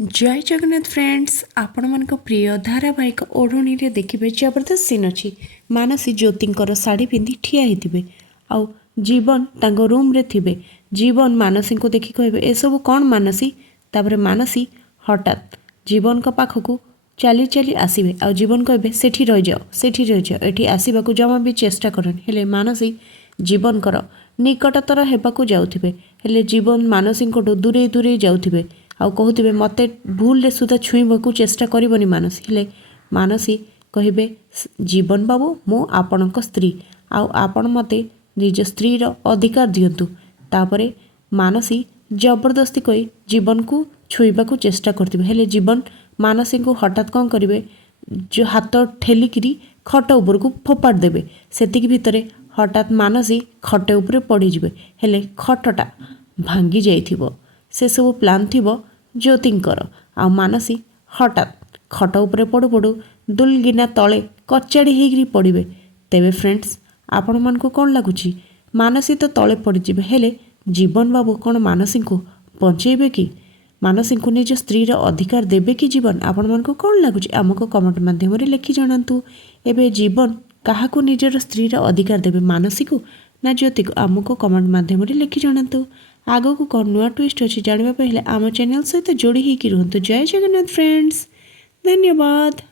जय जगन्नाथ फ्रेंड्स आपण मान प्रिय धारावाहिक ओढ़णी देखिए जबरदस्त सीन अच्छी मानसी ज्योतिंकर शाढ़ी पिंधि ठिया होते आउ जीवन तांको रूम रे थिबे। जीवन मानसी को देखि कहे ए सब कौन मानसी तापर मानसी हठात जीवन का पाखक चली चली आसबे आ जीवन कहे सेठी रही जाओ एठी आसवाक जमा भी चेष्टा करनी हेले मानसी जीवन कर निकटतर होगाक जाऊे हेले जीवन मानसी दूरे दूरे जाऊे आउ कहते मते भूल सुधा छुईबू चेष्टा करनी मानसी हेले मानसी कहे जीवन बाबू मु आपण स्त्री आपण मते निज स्त्री अधिकार दिंतु तापरे मानसी जबरदस्ती कही जीवन को छुईबा चेष्टा करते हेले जीवन मानसी को हठात कौन करेंगे जो हाथ ठेलिकी खट उपर को फोपाड़ देवे सेतिक भितरे हठात मानसी खट उपरे पड़ीजे हेले खटटा भांगी जाइथिबो से सब प्लान थी ज्योतिंकर आ मानसी हठात खट उपरे पड़ू पड़ू दुलगिना तले कचाड़ी होकर पड़े तेबे फ्रेंड्स आपण मन को कौन लगुच मानसी तो तले पड़े हेले जीवन बाबू कौन मानसी को बचेबे कि मानसी को निज स्त्री अधिकार देवे कि जीवन आपण मन को कौन लगुच आमको कमेंट माध्यम लिखि जणातु एबे जीवन क्या निजर स्त्री अधिकार देवे मानसी को ना ज्योति को आमको कमेंट माध्यम लिखि जणातु आगो को कौन नुआ ट्विस्ट अच्छी जानवाई आम चैनल सहित जोड़ी होकर रुहतु। जय जगन्नाथ फ्रेंड्स, धन्यवाद।